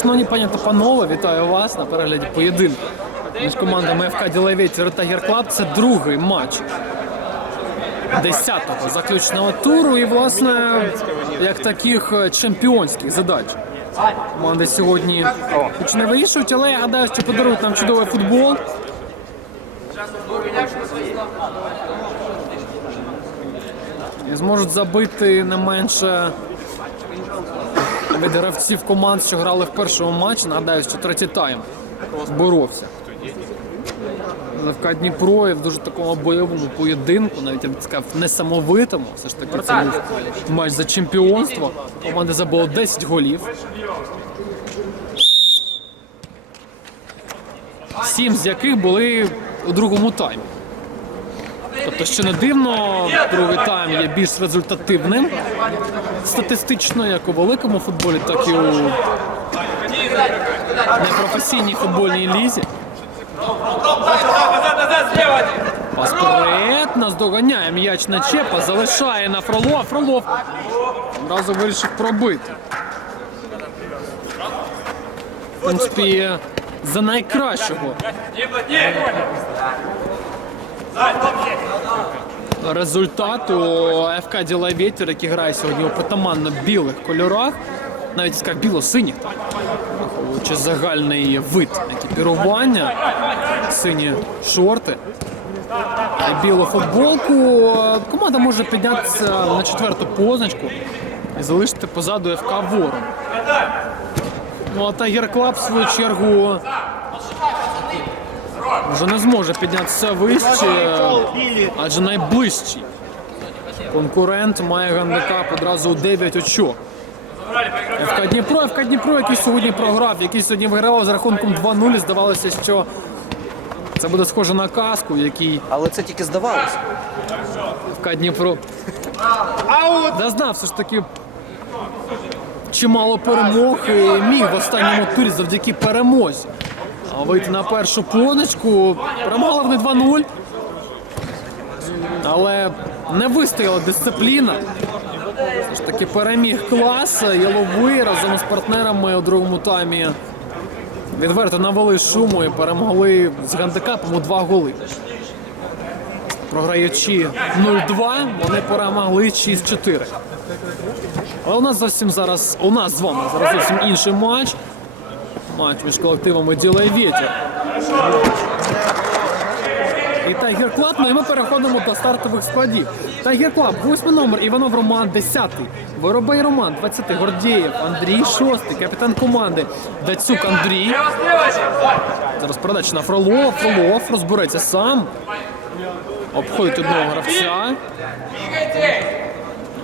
Шановні пані та панове, вітаю вас на перегляді поєдинку між командами ФК Ділай-Ветер та Гір-Клаб. Це другий матч 10-го заключного туру і, власне, як таких чемпіонських задач. Команди сьогодні хоч не вирішують, але я гадаю, що подарують нам чудовий футбол. І зможуть забити не менше від гравців команд, що грали в першому матчі. Нагадаю, що третій тайм боровся. ФК Дніпро в дуже такому бойовому поєдинку, навіть я б сказав, несамовитому. Все ж таки це був матч за чемпіонство. Команда забила 10 голів. 7 з яких були у другому таймі. Тобто, що не дивно, другий тайм є більш результативним статистично, як у великому футболі, так і у непрофесійній футбольній лізі. Пас вперед, наздоганяє м'яч на Чепа, залишає на Фролова. Фролов одразу вирішив пробити. В принципі, за найкращого результату ФК Ділай-Ветер, який грає сьогодні у притаманно-білих кольорах, навіть сказав біло-синіх, враховуючи загальний вид екіпірування, сині шорти, білу футболку, команда може піднятися на 4-ту позначку і залишити позаду ФК Ворон. Ну, а Гір-Клаб, в свою чергу, вже не зможе піднятися вище, адже найближчий конкурент має гандикап одразу у 9 очок. ФК Дніпро, який сьогодні програв, який сьогодні вигравав з рахунком 2-0, здавалося, що це буде схоже на казку, в якій... Але це тільки здавалося. ФК Дніпро знав все ж таки чимало перемог і міг в останньому турі завдяки перемозі вийти на першу позначку. Перемагали вони 2-0, але не вистояла дисципліна. Все ж таки переміг клас. Яловий разом з партнерами у другому таймі відверто навели шуму і перемогли з гандикапом у 2 голи. Програючи 0-2, вони перемогли 6-4. Але у нас з вами зараз зовсім інший матч. Матч між колективами Ділай-Ветер і Гір-Клаб. Ну і ми переходимо до стартових складів. Гір-Клаб, 8 номер, Іванов Роман, 10-й. Воробей Роман, 20-й. Гордєєв Андрій, 6-й. Капітан команди Дацюк Андрій. Зараз передача на Фролова. Фролов розбереться сам. Обходить одного гравця.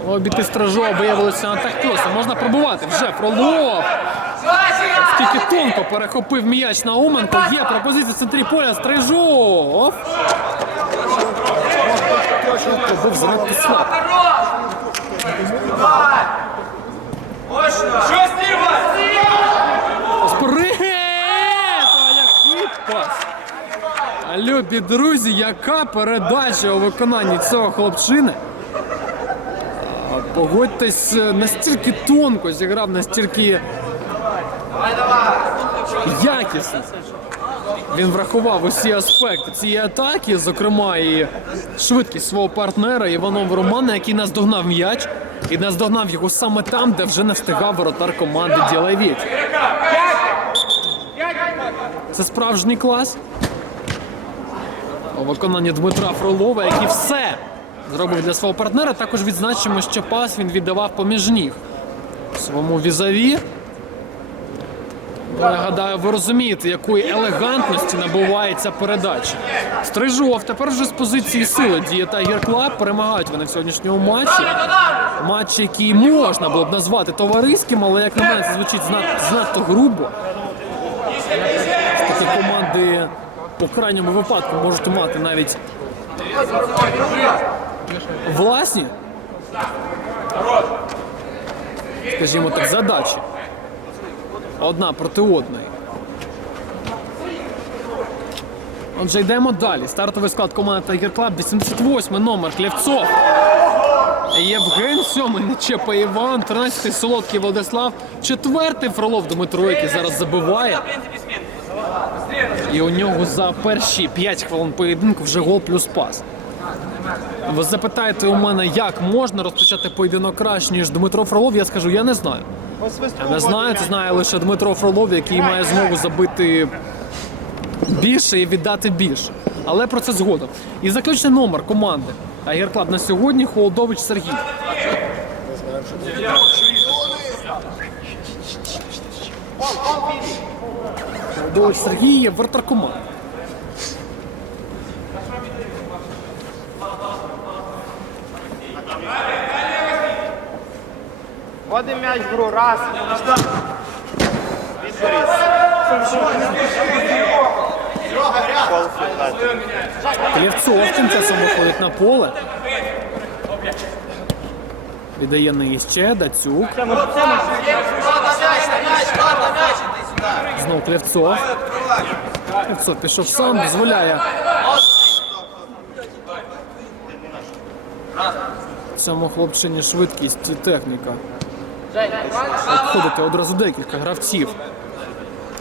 Обійти Стражова виявилося не так просто. Можна пробувати вже. Фролов. Тільки тонко перехопив м'яч на Уменко. Є пропозиція в центрі поля. Стрижов. Був занадто слаб. Вперед! Який пас! Любі друзі, яка передача у виконанні цього хлопчини. Погодьтесь, настільки тонко зіграв, настільки якісно. Він врахував усі аспекти цієї атаки, зокрема і швидкість свого партнера Іванова Романа, який наздогнав м'яч і наздогнав його саме там, де вже не встигав воротар команди Ділай-Ветер. Це справжній клас у виконанні Дмитра Фролова, який все зробив для свого партнера. Також відзначимо, що пас він віддавав поміж ніг своєму візаві. Я гадаю, ви розумієте, якої елегантності набувається передача. Стрижов тепер вже з позиції сили діє Гір-Клаб. Перемагають вони в сьогоднішньому матчі. Матч, який можна було б назвати товариським, але, як на мене, це звучить занадто грубо. Такі команди у крайньому випадку можуть мати навіть власні, скажімо так, задачі. Одна проти одної. Отже, йдемо далі. Стартовий склад команди Гір-Клаб. 88 номер Клєвцов. Євген, 7-й Нечепа Іван, 13-й Солодкий Владислав, 4-й Фролов Дмитро, який зараз забиває. І у нього за перші 5 хвилин поєдинку вже гол плюс пас. Ви запитаєте у мене, як можна розпочати поєдинок краще, ніж Дмитро Фролов, я скажу, я не знаю. Я не знаю, це знає лише Дмитро Фролов, який має змогу забити більше і віддати більше. Але про це згодом. І заключний номер команди Агірклаб на сьогодні – Холодович Сергій. Холодович Сергій є вратар команди. Вводимо м'яч в гру. Раз. Клєвцов тим часом виходить на поле. Віддає нижче, Дацюк. Знову Клєвцов. Клєвцов пішов сам, дозволяє цьому хлопчині швидкість і техніка. Обходити одразу декілька гравців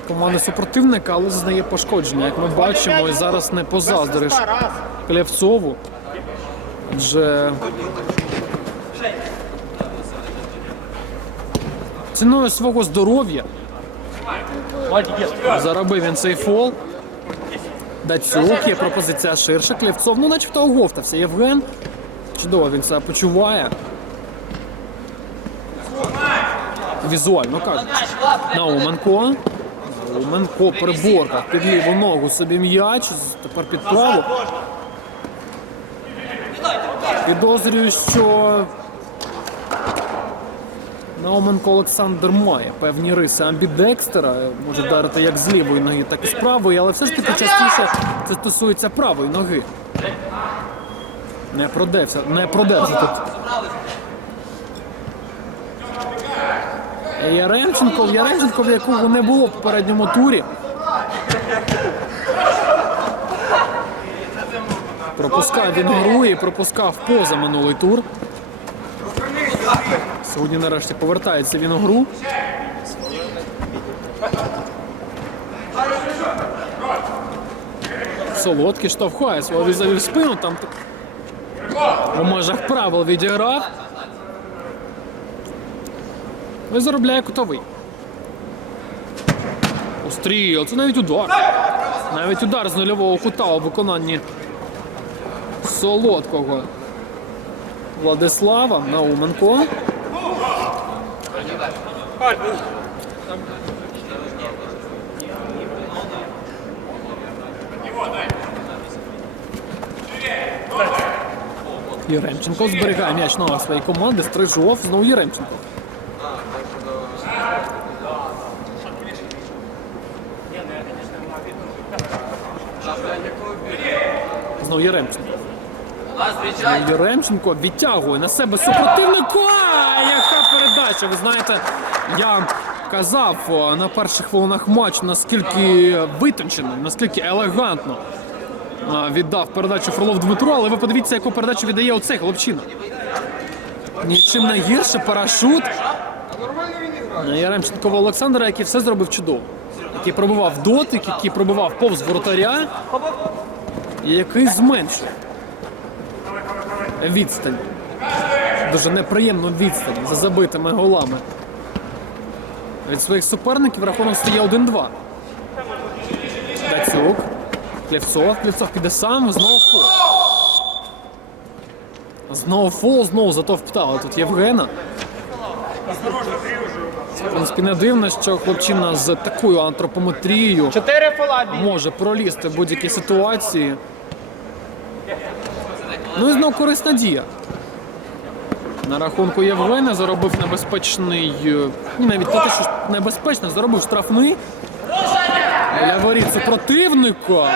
команди супротивника, але зазнає пошкодження. Як ми бачимо, і зараз не позаздриш Клєвцову. Адже ціною свого здоров'я заробив він цей фол. Дацюк, є пропозиція ширша. Клєвцов, ну начебто оговтався. Євген чудово він себе почуває. Візуально кажучи. Науменко. Науменко приборка під ліву ногу собі м'яч. Тепер під праву. Підозрюю, що Науменко Олександр має певні риси амбідекстера. Може вдарити як з лівої ноги, так і з правої, але все ж таки частіше це стосується правої ноги. Не продевся тут. Яремченко, в якого не було в попередньому турі. Пропускав він гру і пропускав поза минулий тур. Сьогодні нарешті повертається він у гру. Солодкий штовхає свого візаві в спину, там у межах правил відіграв. І заробляє кутовий. Устріл, це навіть удар. Навіть удар з нульового кута у виконанні Солодкого Владислава. Науменко. Єремченко зберігає м'яч на своїй команди. Стрижов, знову Єремченко. Знову Єремченко. Єремченко відтягує на себе супротивника. Яка передача! Ви знаєте, я казав на перших хвилинах матчу, наскільки витончено, наскільки елегантно віддав передачу Фролов Дмитро, але ви подивіться, яку передачу віддає оцей хлопчина. Нічим не гірше, парашут. Яремченкова Олександра, який все зробив чудово. Який пробивав дотик, який пробивав повз воротаря, і який зменшив відстань. Дуже неприємну відстань за забитими голами. Від своїх суперників рахунок стає 1-2. Дацюк. Клєвцов. Клєвцов піде сам. Знову фол. Знову фол, знову затовптали тут Євгена. В принципі, не дивно, що хлопчина з такою антропометрією може пролізти в будь-якій ситуації. Ну і знову корисна дія. На рахунку Євгена заробив небезпечний, навіть не те, що небезпечно, заробив штрафний для воріт супротивника.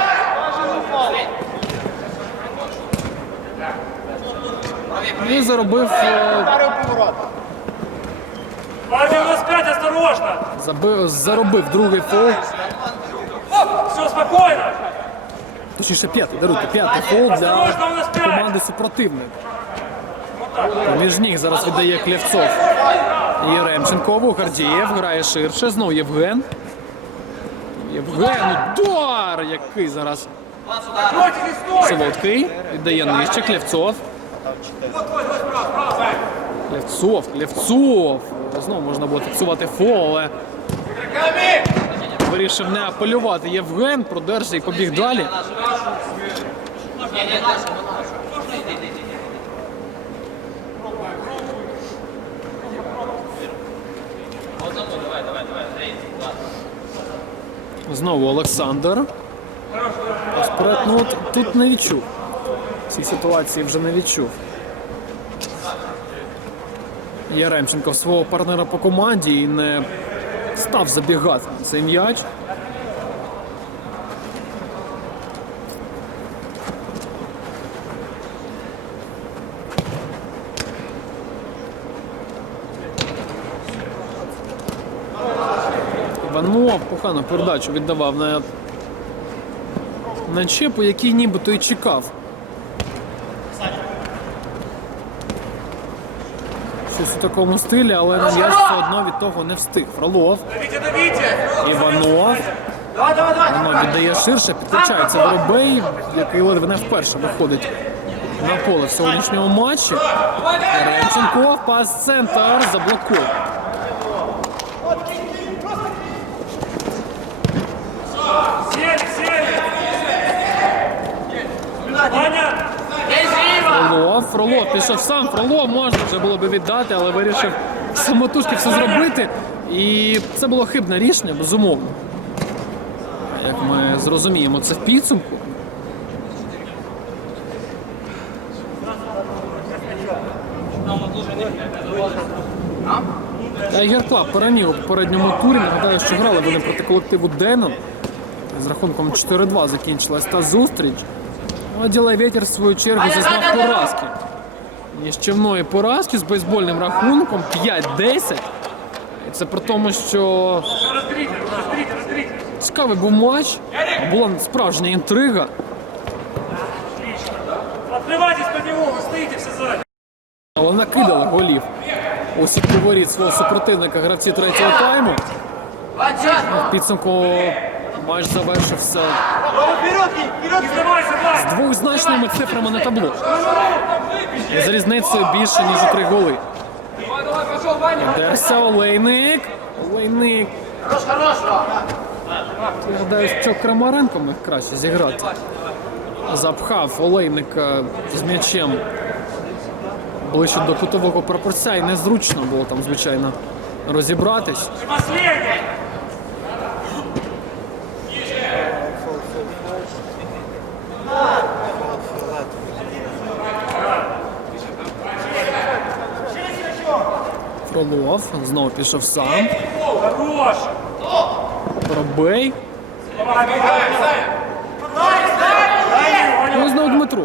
І заробив... Заробив другий фол. Все, спокійно. Точніше, п'ятий фол для команди супротивника. Між ніг зараз віддає Клєвцов. Єремченкову, Гордієв грає ширше, знову Євген. Євген, удар! Який зараз Солодкий, віддає нижче, Клєвцов. Клєвцов. Знову можна було фіксувати фол, але вирішив не апелювати. Євген продержав і побіг далі. Знову Олександр. Вперед, ну тут не відчув. В цій ситуації вже не відчув. Яремченко свого партнера по команді і не став забігати на цей м'яч. Іванов погану передачу віддавав на Чепу, який нібито і чекав. Щось у такому стилі, але на м'яч все одно від того не встиг. Фролов. Іванов. Іванов віддає ширше, підключається Воробей, який ледве не вперше виходить на поле в сьогоднішньому матчі. Ремченков, пас центр, заблокований. Фролов пішов сам. Фролов можна вже було би віддати, але вирішив самотужки все зробити. І це було хибне рішення, безумовно. Як ми зрозуміємо, це в підсумку. Тайгер Клаб поранів у попередньому турі. Нагадаю, що грали вони проти колективу Денон. З рахунком 4-2 закінчилась та зустріч. А Ділавєтер, в свою чергу, зазнав поразки. Ніщівної поразки з бейсбольним рахунком 5-10. І це при тому, що цікавий був матч, була справжня інтрига. Але накидали голів у сітку воріт свого супротивника гравці третього тайму. В підсумку матч завершився з двозначними цифрами на табло. З різницею більше, ніж у 3 голи. Дерся Олейник. Олейник. Я гадаю, що Крамаренко міг краще зіграти. Запхав Олейника з м'ячем ближче до кутового прапорця і незручно було там, звичайно, розібратись. Фролов знову пішов сам. Воробей. І знову Дмитро.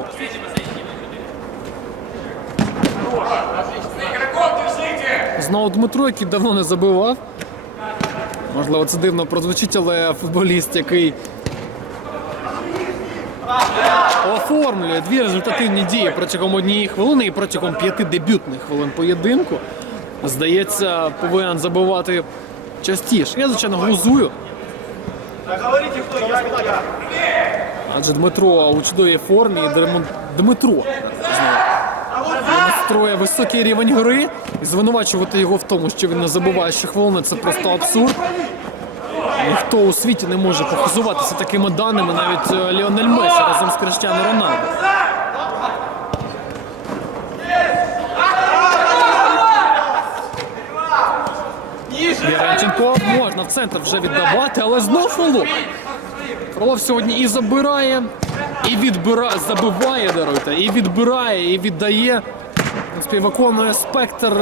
Знову Дмитро, який давно не забивав. Можливо, це дивно прозвучить, але футболіст, який оформлює 2 результативні дії протягом 1 хвилини і протягом 5 дебютних хвилин поєдинку, здається, повинен забивати частіше. Я, звичайно, глузую. Адже Дмитро у чудовій формі. Дмитро демонструє високий рівень гри. І звинувачувати його в тому, що він не забиває щохвилини, це просто абсурд. Ніхто у світі не може похизуватися такими даними, навіть Ліонель Месі разом з Кріштіану Роналдо. Яремченко можна в центр вже віддавати, але знов Фролов. Фролов сьогодні і забирає, і відбирає, забиває, даруйте, і відбирає, і віддає. Виконує спектр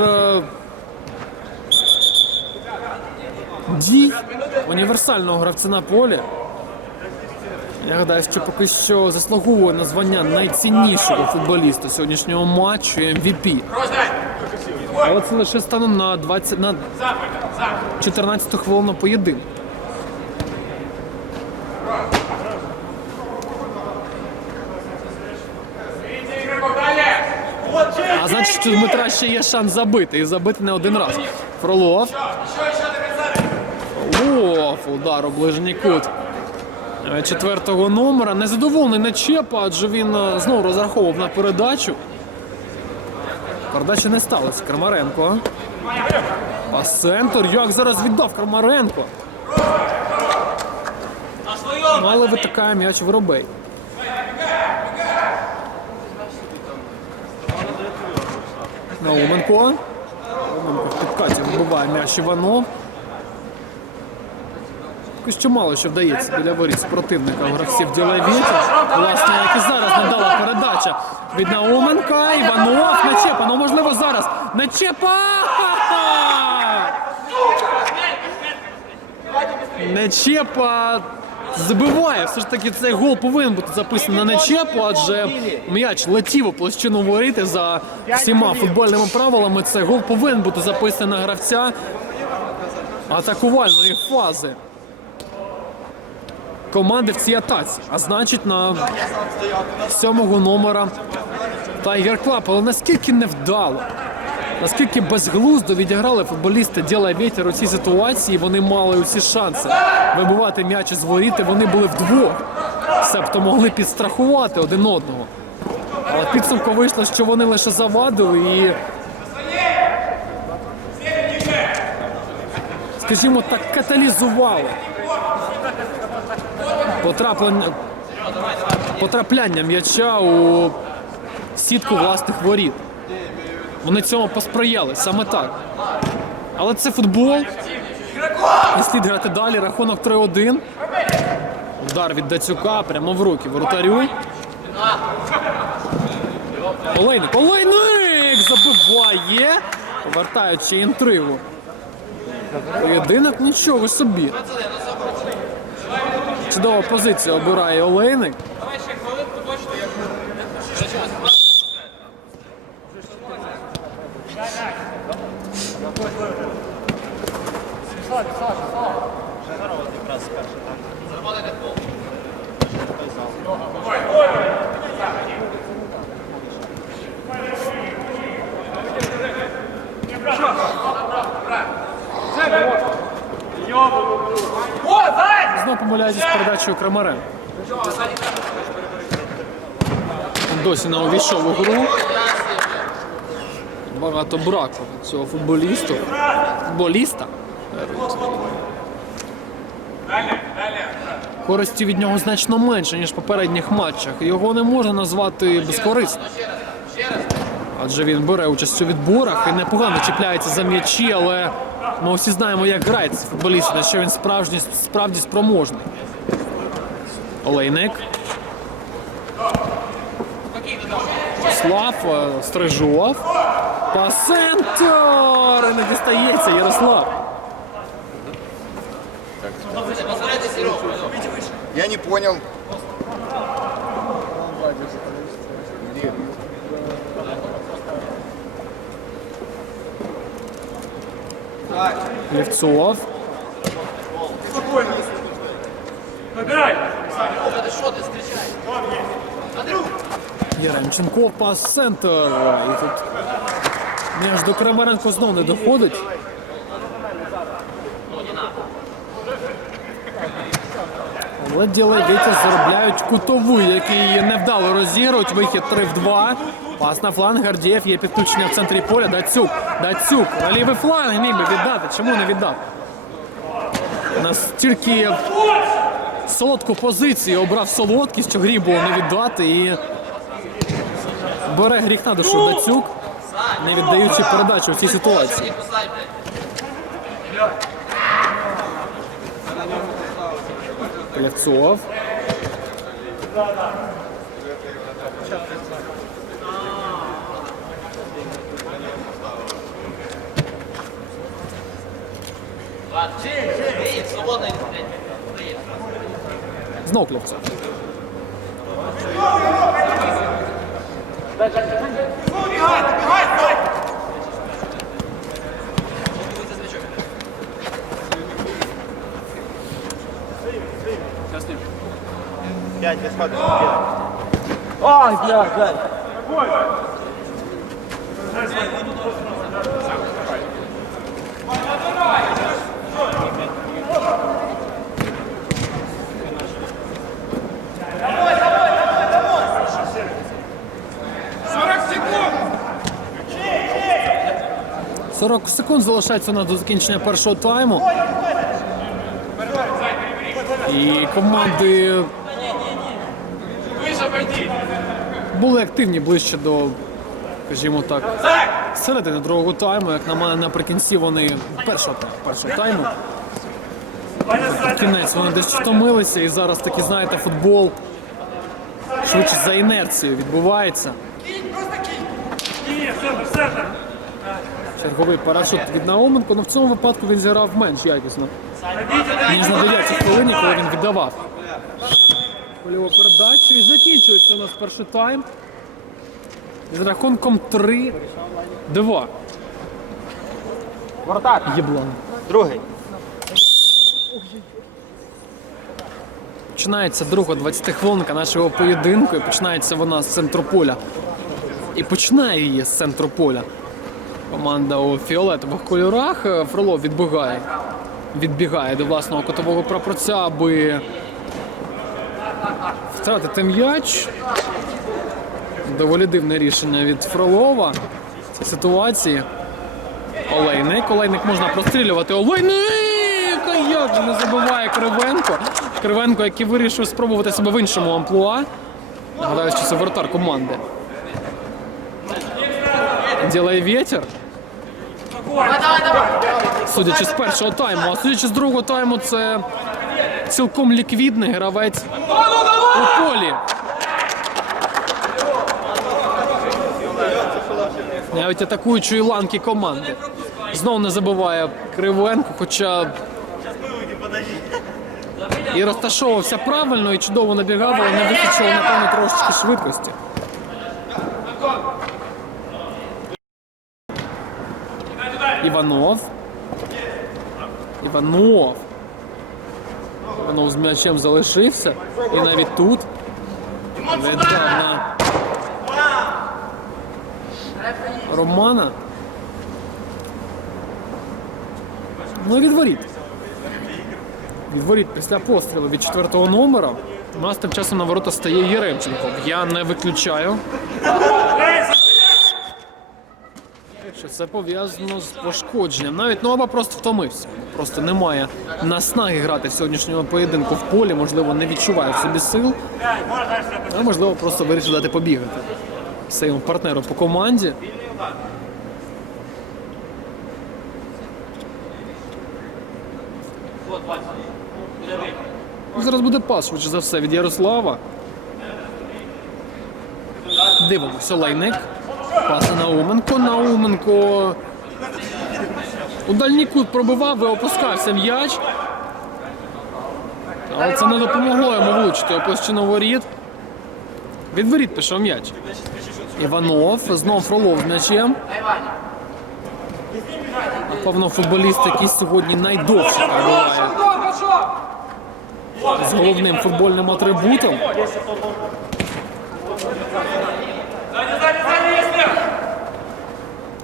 дій універсального гравця на полі. Я гадаю, що поки що заслуговує на звання найціннішого футболіста сьогоднішнього матчу MVP. Але це лише станом на 14-ту хвилину поєдинку. А значить, що у Дмитра ще є шанс забити. І забити не один раз. Фролов. Удар у ближній кут 4-го номера. Незадоволений Нечепа, адже він знову розраховував на передачу. Передачі не сталося. Крамаренко. Пас-центр. Як зараз віддав Крамаренко. Але витикає м'яч Воробей. Науменко. Науменко в підкаті вибиває м'яч Іванов. Що мало що вдається біля воріт супротивника гравців Ділавєтєр. Власне, як і зараз надала передача від Науменка. Іванов, Нечепа. Ну, можливо, зараз. Нечепа! Нечепа забиває. Все ж таки цей гол повинен бути записаний на Нечепу, адже м'яч летів у площину воріт за всіма футбольними правилами. Цей гол повинен бути записаний на гравця атакувальної фази команди в цій атаці. А значить, на 7-го номера Tiger Club. Але наскільки невдало, наскільки безглуздо відіграли футболісти Ділавєтєр у цій ситуації, вони мали усі шанси вибивати м'яч із воріт, і вони були вдвох. Себто могли підстрахувати один одного. Але підсумку вийшло, що вони лише завадили і, скажімо так, каталізували потрапляння м'яча у сітку власних воріт. Вони цьому посприяли, саме так. Але це футбол. І слід грати далі. Рахунок 3-1. Удар від Дацюка прямо в руки воротарю. Олейник. Олейник забиває, повертаючи інтригу. Поєдинок нічого собі. Чудова позиція обирає Олейник. Знову помиляється з передачею Крамаренко. Досі не увійшов у гру. Багато браку цього футболіста. Користі від нього значно менше, ніж в попередніх матчах. Його не можна назвати безкорисним. Адже він бере участь у відборах і непогано чіпляється за м'ячі, але ми всі знаємо, як грається футболіст, на що він справді спроможний. Олейник. Слав, Стрижов. Пас-центр! І не дістається Ярослав. Я не понял. Левцов. Набирай! Яремченков, пас-центр. І тут м'яч до Крамаренко знову не доходить. Але Ділавєтєр заробляють кутовий, який невдало розігрують. Вихід 3-2. Пас на фланг. Гордієв, є підключення в центрі поля. Дацюк. Дацюк. На лівий фланг міг би віддати. Чому не віддав? Настільки солодку позицію обрав Солодкий, що гріх було не віддати. І бере гріх на душу Дацюк, не віддаючи передачу в цій ситуації. Левцов. Знов Левцов. Пять, без хода. Ой, блядь. «40 секунд залишається у нас до закінчення першого тайму. І команди були активні ближче до, скажімо так, середини другого тайму. Як на мене, наприкінці вони першого тайму. Під кінець вони десь втомилися і зараз таки, знаєте, футбол швидше за інерцією відбувається. Центр. Черговий парашут від Науменко, але в цьому випадку він зіграв менш якісно, ніж на 9-й хвилині, коли він віддавав польову передачу. І закінчується у нас перший тайм з рахунком 3-2. Воротар. Єблан. Другий. Починається друга 20-хвилинка нашого поєдинку, і починається вона з центру поля. І починає її з центру поля. Команда у фіолетових кольорах. Фролов відбігає до власного кутового прапорця, аби втратити м'яч. Доволі дивне рішення від Фролова в цій ситуації. Олейник можна прострілювати. Олейник! А як же не забиває Кривенко. Кривенко, який вирішив спробувати себе в іншому амплуа. Нагадаю, що це воротар команди. Ділає вітер. Судячи з першого тайму, а судячи з другого тайму, це цілком ліквідний гравець у полі. Навіть атакуючої ланки команди. Знову не забиває Кривенко, хоча і розташовувався правильно, і чудово набігав, але не вистачило, напевно, трошечки швидкості. Іванов з м'ячем залишився. І навіть тут віддав на Романа. Ну і від воріт після пострілу від 4-го номера. У нас тим часом на ворота стає Єремченко. Я не виключаю, що це пов'язано з пошкодженням. Навіть або просто втомився. Просто немає наснаги грати в сьогоднішньому поєдинку в полі. Можливо, не відчуває в собі сил. А можливо, просто вирішив дати побігати своєму партнеру по команді. Зараз буде пас, швидше за все, від Ярослава. Дивимося, Олейник. Паса Науменко. У дальній кут пробивав і опускався м'яч. Але це не допомогло йому влучити у площину воріт. Від воріт пішов м'яч. Іванов, знов Фролов з м'ячем. Напевно, футболіст, який сьогодні найдовше перебуває з головним футбольним атрибутом.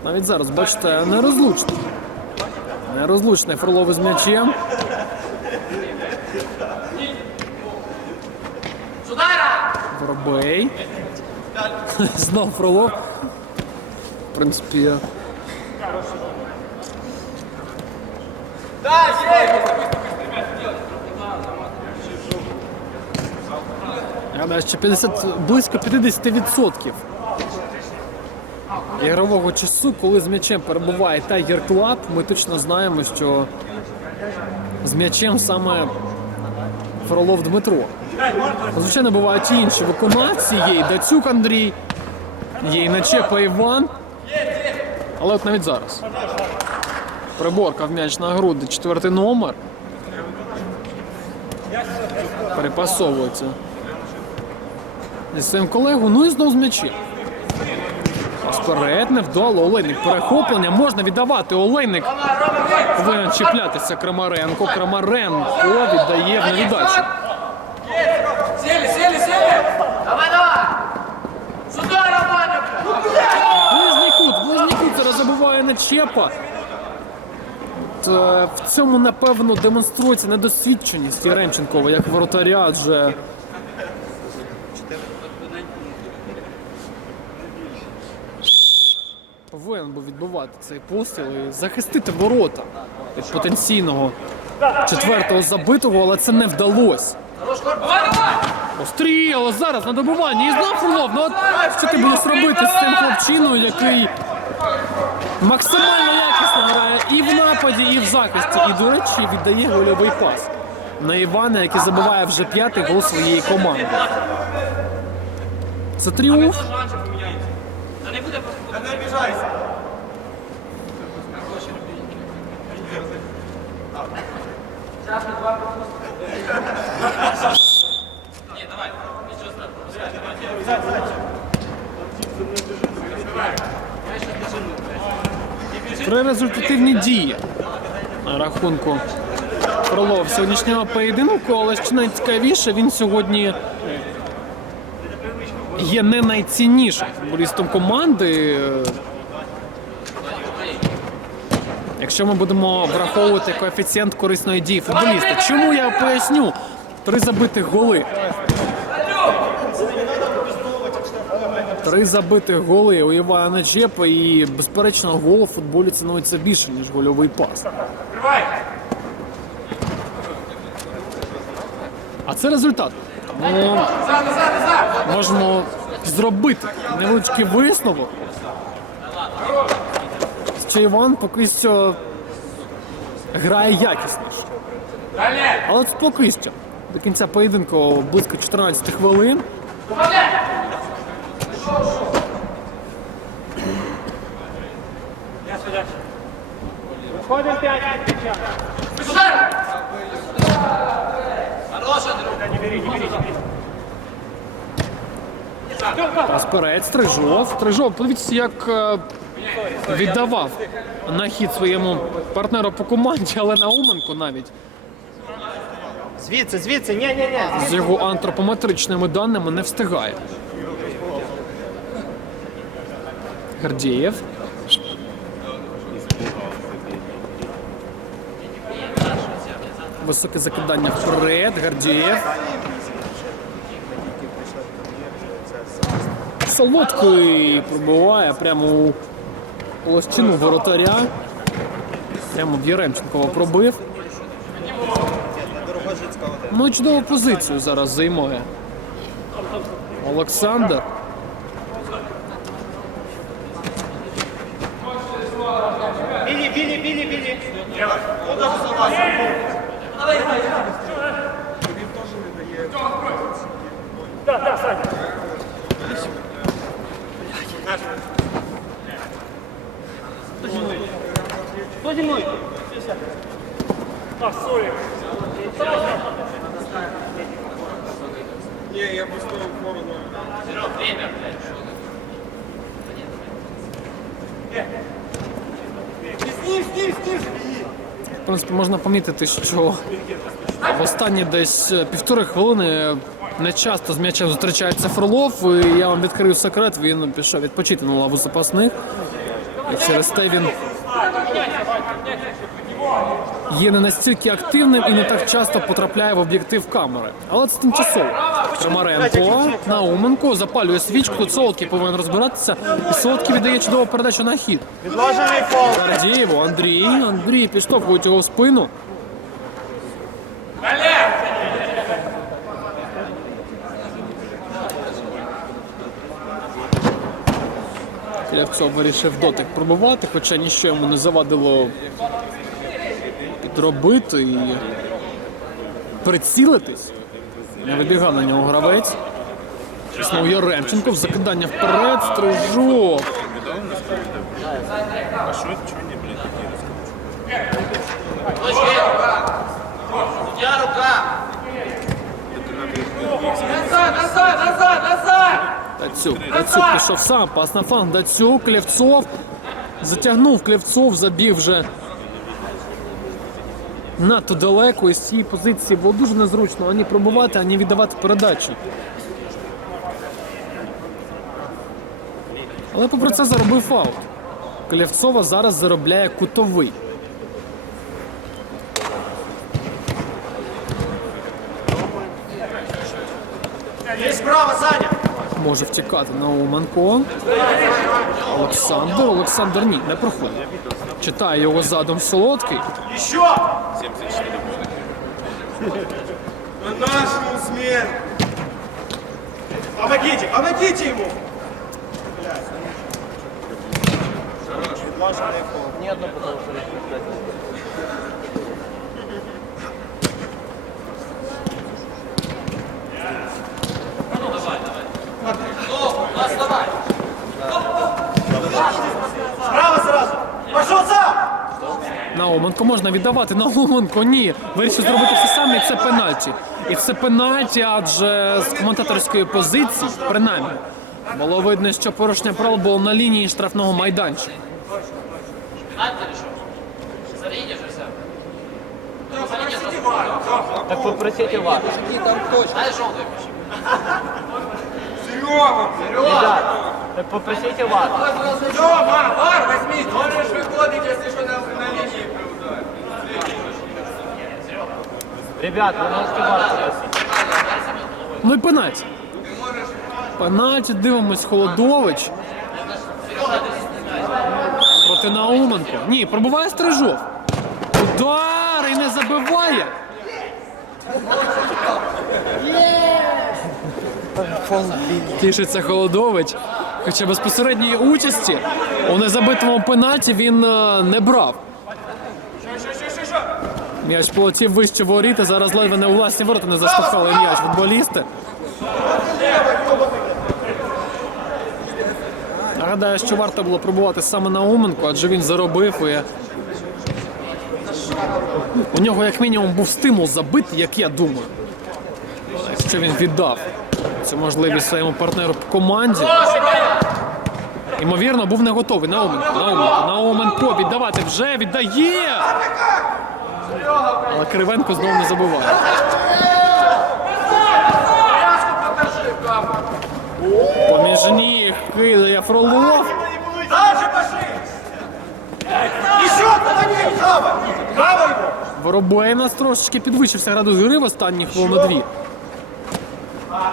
Навіть зараз, бачите, нерозлучний Фролов із м'ячем. Воробей. Знов Фролов. В принципі, я гадаю, що близько 50% ігрового часу, коли з м'ячем перебуває Tiger Club, ми точно знаємо, що з м'ячем саме Фролов Дмитро. Звичайно, бувають і інші виконавці, є і Дацюк Андрій, є і Начепа Іван. Але от навіть зараз. Приборкав м'яч на груди, 4-й номер. Перепасовується зі своїм колегою, ну і знову з м'ячем. Вперед, невдало, Олейник, перехоплення, можна віддавати, Олейник повинен чіплятися Крамаренко, Крамаренко віддає в невіддачу. Сели! Давай! Сюда, Романенко! Ближній пробиває Начепа. В цьому, напевно, демонструється недосвідченість Яремченкова як воротаря, адже повинен був відбивати цей постріл і захистити ворота від потенційного четвертого забитого, але це не вдалося. Постріл зараз на добиванні. І знов Фролов. Ну от що ти будеш робити з цим хлопчиною, який максимально якісно грає і в нападі, і в захисті. І, до речі, віддає гольовий пас на Івана, який забиває вже 5-й гол своєї команди. Це тріумф. Три результативні дії на рахунку Фролова сьогоднішнього поєдинку, але що найцікавіше, він сьогодні є не найціннішим футболістом команди. Якщо ми будемо враховувати коефіцієнт корисної дії футболіста. Чому я поясню? 3 забитих голи. 3 забитих голи у Івана Начепа і, безперечно, гол у футболі цінується більше, ніж гольовий пас. А це результат. Тому можемо зробити невеличкий висновок, що Іван поки що грає якісніше. Але це поки що. До кінця поєдинку близько 14 хвилин. Входим 5. Сперед, Стрижов. Стрижов, подивіться, як віддавав на хід своєму партнеру по команді, але Науменко навіть Звідси, ні. з його антропометричними даними не встигає. Гордієв. Високе закидання вперед. Гордієв. Солодкий пробиває прямо у площину воротаря. Прямо в Яремченкова пробив. Ну і чудову позицію зараз займає Олександр. Білі. Да, Саня. Кто зимой? А, сори. Не, я просто в городу. Время, блядь. В принципі, можна помітити, що в останні десь 1,5 хвилини не часто з м'ячем зустрічається Фролов. І я вам відкрию секрет, він пішов відпочити на лаву запасних. І через те він є не настільки активним і не так часто потрапляє в об'єктив камери. Але це тимчасово. Крамаренко, Науменко запалює свічку, тут Солодкий повинен розбиратися. І Солодкий віддає чудову передачу на хід. Відложений фол. Гордієву, Андрій підштовхують його в спину. Клявцов вирішив дотик пробивати, хоча ніщо йому не завадило підробити і прицілитись. Не вибігав на нього гравець. Знову Яремченко, закидання вперед, Стрижов. А что не, блядь, такие Я рука! Дацюк пішов сам, пас на фланг, Дацюк, Клевцов. Затягнув Клевцов, забіг вже надто далеко. І з цієї позиції було дуже незручно ані пробувати, ані віддавати передачі. Але попри це заробив фаул. Клєвцова зараз заробляє кутовий. Есть право, Саня. Може втікати Науменко. Олександр ні, не проходить. Читає його задом Солодкий. Еще. 74 будет. На нашу смену. Помогите ему. Справа сразу. Пошел сам. Науменко можна віддавати. Науменко ні. Вирішив зробити все саме, і це пенальті. І це пенальті, адже з коментаторської позиції, принаймні, було видно, що порушення правил було на лінії штрафного майданчика. Так попросите вас. Дай желтый включи. Серега! Ребят, так попросите вас. Вар, возьми! Можешь выходить, если что, на линии приударь. Ребят, вы можете вас попросить. Ну і пенальті. Пенальті, дивимось, Холодович. Проти Науменко. Ні, пробиває Стрижов. Удар і не забиває. Тішиться Холодович. Хоча безпосередньої участі у незабитому пенальті він не брав. М'яч полетів вище воріт, і зараз ледве не у власні ворота не заштовхали м'яч футболісти. Нагадаю, що варто було пробувати саме Науменко, адже він заробив і у нього як мінімум був стимул забити, як я думаю. Якщо він віддав цю можливість своєму партнеру по команді. Ймовірно, був не готовий. Науменко віддавати вже віддає! Але Кривенко знову не забиває. Поміж ніг кидає Фролов. Дальше пошли. Еще помоги. Право его. Воробей у нас трошечки підвищився градус гри в останні хвилини 2.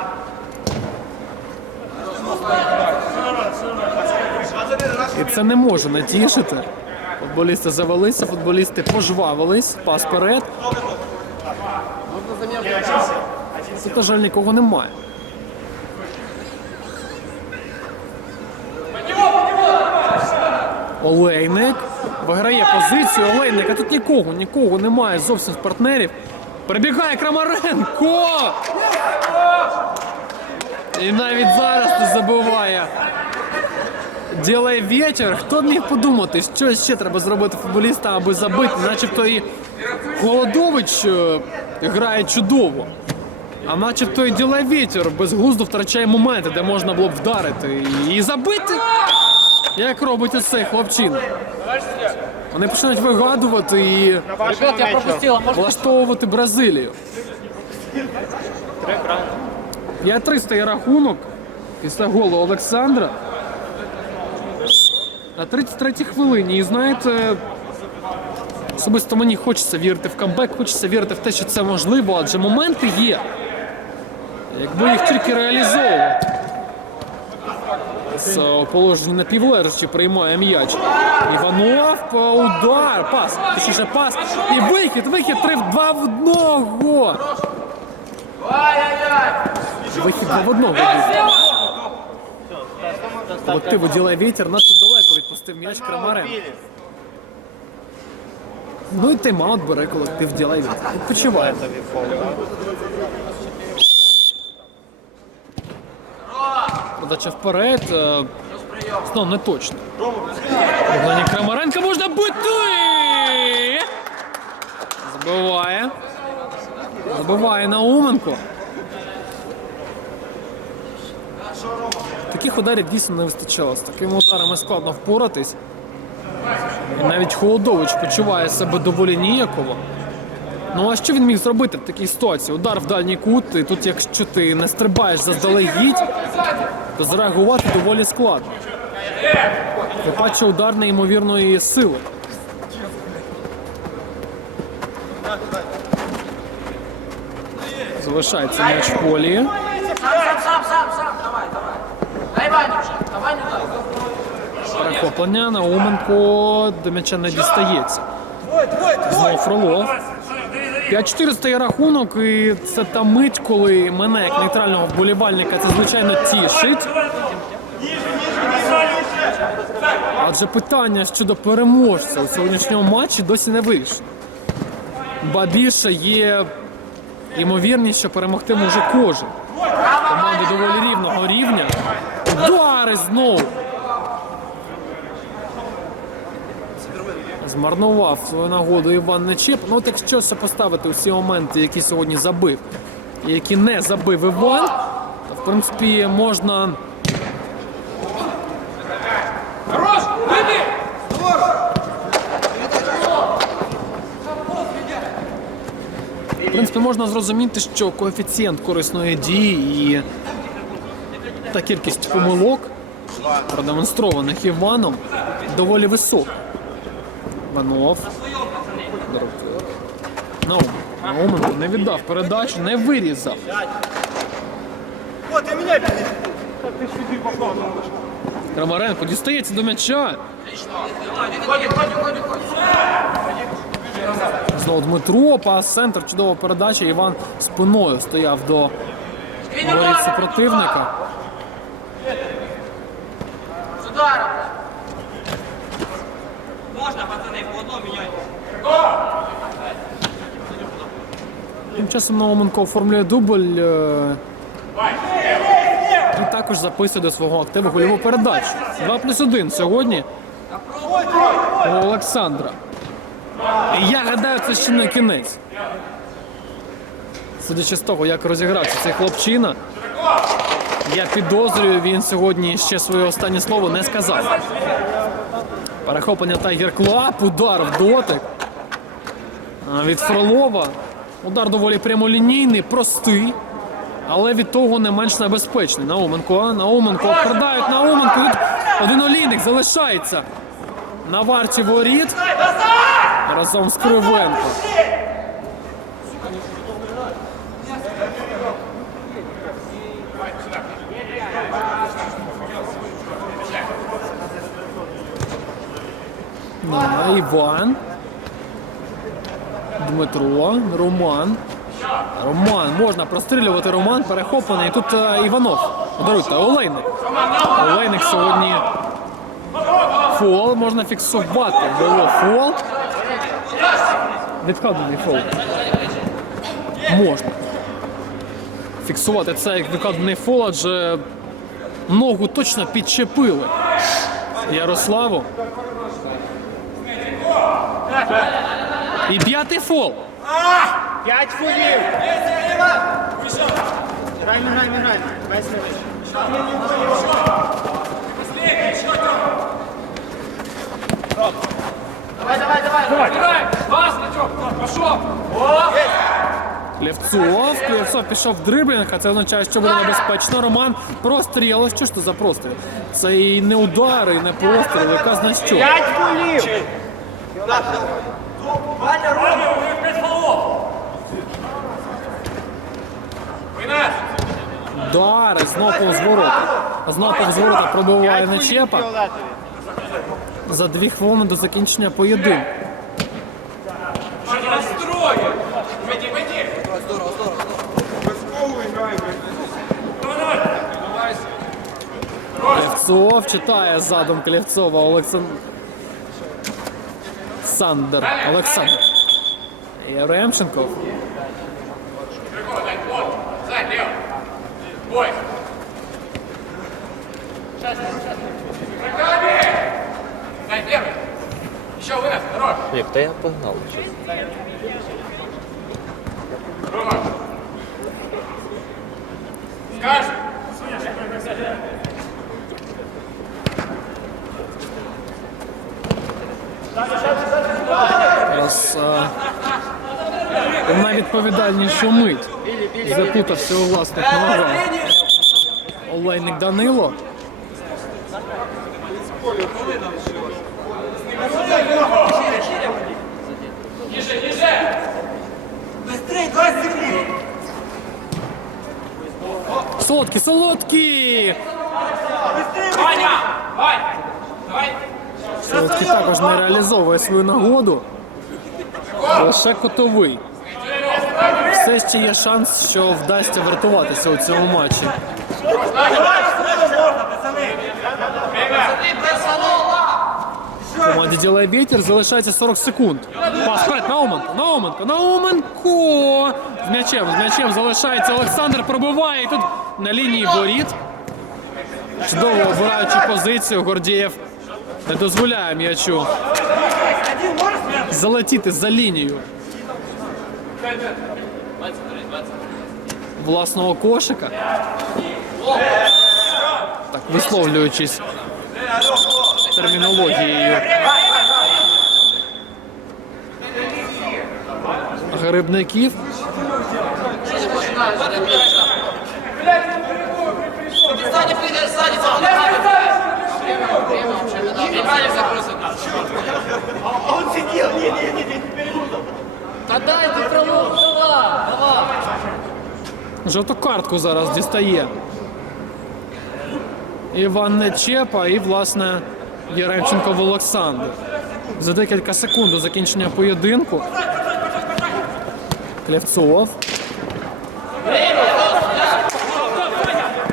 І це не може натішити. Футболісти завелися, футболісти пожвавились. Пас вперед. Тут, на жаль, нікого немає. Олейник виграє позицію. Олейник, а тут нікого немає зовсім з партнерів. Перебігає Крамаренко! І навіть зараз не забиває. Ділає вітер. Хто б міг подумати, що ще треба зробити футболістам, аби забити. Начебто і Холодович грає чудово. А начебто і ділає вітер безглуздо втрачає моменти, де можна було б вдарити і забити. Як робить оцей хлопчина. Вони починають вигадувати і Ребят, я пропустила. влаштовувати Бразилію. 5-3 стає рахунок після голу Олександра. На 33-й хвилині. І знаєте, особисто мені хочеться вірити в камбек, хочеться вірити в те, що це можливо, адже моменти є. Якби їх тільки реалізовувати. З положення на півлежачі приймає м'яч. Іванов, удар, пас, точніше пас. І вихід, 3-2 в 1. Вихід 2 в 1 був. Колективу ділає вітер, надто далеко відпустив м'яч Крамаренко. Ну і тайм-аут бере колектив ділає вітер. Відпочиває. Подача вперед. Знову не точно. Виконання Крамаренка можна бити! Забиває. Забиває Науменко. Таких ударів дійсно не вистачало. З такими ударами складно впоратись. І навіть Холодович почуває себе доволі ніяково. Ну а що він міг зробити в такій ситуації? Удар в дальній кут, і тут якщо ти не стрибаєш заздалегідь, то зреагувати доволі складно. Випадчий удар неймовірної сили. Залишається м'яч в полі. Сам, давай. Дай Ваню вже, давай не дай. Перехоплення. Науменко до м'яча не дістається. Знову Фролов. 5-4 стає рахунок, і це та мить, коли мене, як нейтрального вболівальника, це звичайно тішить. Адже питання щодо переможця у сьогоднішньому матчі досі не вирішено. Ба більше є ймовірність, що перемогти може кожен. Команди доволі рівного рівня. Удари знову. Змарнував свою нагоду Іван Нечеп. Ну от якщо поставити усі моменти, які сьогодні забив, і які не забив Іван, то в принципі можна... В принципі, можна зрозуміти, що коефіцієнт корисної дії і та кількість помилок, продемонстрованих Іваном, доволі висока. Іванов. Науменко не віддав передачу, не вирізав. Вот, и меня Крамаренко дістається до м'яча. Знову Дмитро, пас центр, чудова передача. Іван спиною стояв до воріт супротивника. З ударом. Тим часом Науменко оформлює дубль і також записує до свого активу гольову передачу. 2+1 сьогодні у Олександра. І я гадаю, це ще не кінець. Судячи з того, як розігрався цей хлопчина, я підозрюю, він сьогодні ще своє останнє слово не сказав. Перехоплення Тайгер Клаб, удар в дотик від Фролова. Удар доволі прямолінійний, простий, але від того не менш небезпечний. Науменко обкрадають Науменко. Один Олійник залишається на варті воріт разом з Кривенко. Іван. Дмитро, Роман. Можна прострілювати Роман, перехоплений. І тут Іванов. Даруйте, Олейник. Олейник сьогодні фол, можна фіксувати. Було фол. Відкладений фол. Можна фіксувати це як відкладений фол, адже ногу точно підчепили Ярославу. І п'ятий фол. 5 фулів. Грай. Весь не вийшов. Клевцов пішов в дриблінг, а це означає, що буде небезпечно. Роман простріл. Що ж це за простріл? Це і не удари, і не простріл, яка знає що. 5 фулів. Удари, знову повз ворота пробиває Нечепа. За 2 хвилини до закінчення поєдинку. Клевцов читає задум Клевцова Олександр. Яремченков. Вик, да я погнал. Зараз найвідповідальнішу мить запутався у власних ногах Олейник Данило. Быстрей, 20 секунд. Солодкий, солодкий! Солодкий також не реалізовує свою нагоду. Лише Котовий. Все ще є шанс, що вдасться врятуватися у цьому матчі. Команді ділає вітер, залишається 40 секунд. Пас вперед, Науменко, Науменко, Науменко! З м'ячем залишається Олександр, пробиває і тут на лінії воріт. Чудово обираючи позицію, Гордієв не дозволяє м'ячу залетіти за лінію власного кошика. Так, висловлюючись термінологією грибників. Сзади, прыгай, сзади, Он сидел, не перепутал. да дай ты пролом, давай. Жовту картку зараз дістає Іван Нечепа і, власне, Яремченков Олександр. За декілька секунд до закінчення поєдинку. Клевцов.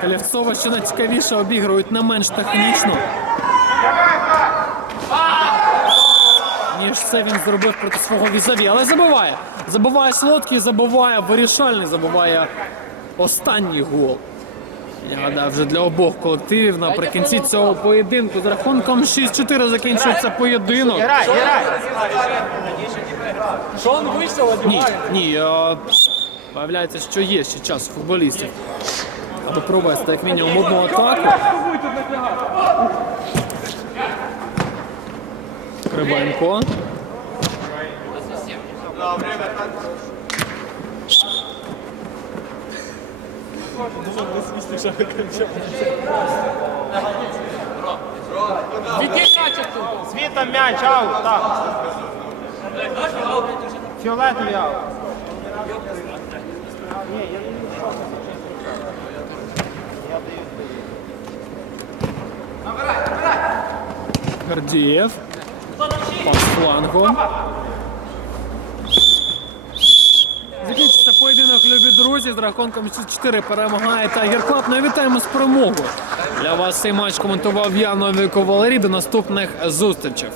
Клевцова ще найцікавіше обігрують не менш технічно, ніж це він зробив проти свого візаві. Але забиває. Забиває Солодкий, забиває вирішальний, забиває останній гол. Я гадаю, вже для обох колективів наприкінці цього поєдинку. З рахунком 6-4 закінчується поєдинок. Грай. Ні, виявляється, що є ще час у футболістів, аби провести як мінімум одну атаку. Крибенко. Звітом м'яч, аут, так. Фіолетовий аут. Гордієв. Пас флангом. Закінчиться поєдинок, любі друзі. З рахунком 6-4 перемагає Tiger Club. Ну і вітаємо з перемогою. Для вас цей матч коментував я, Новіков Валерій. До наступних зустрічей.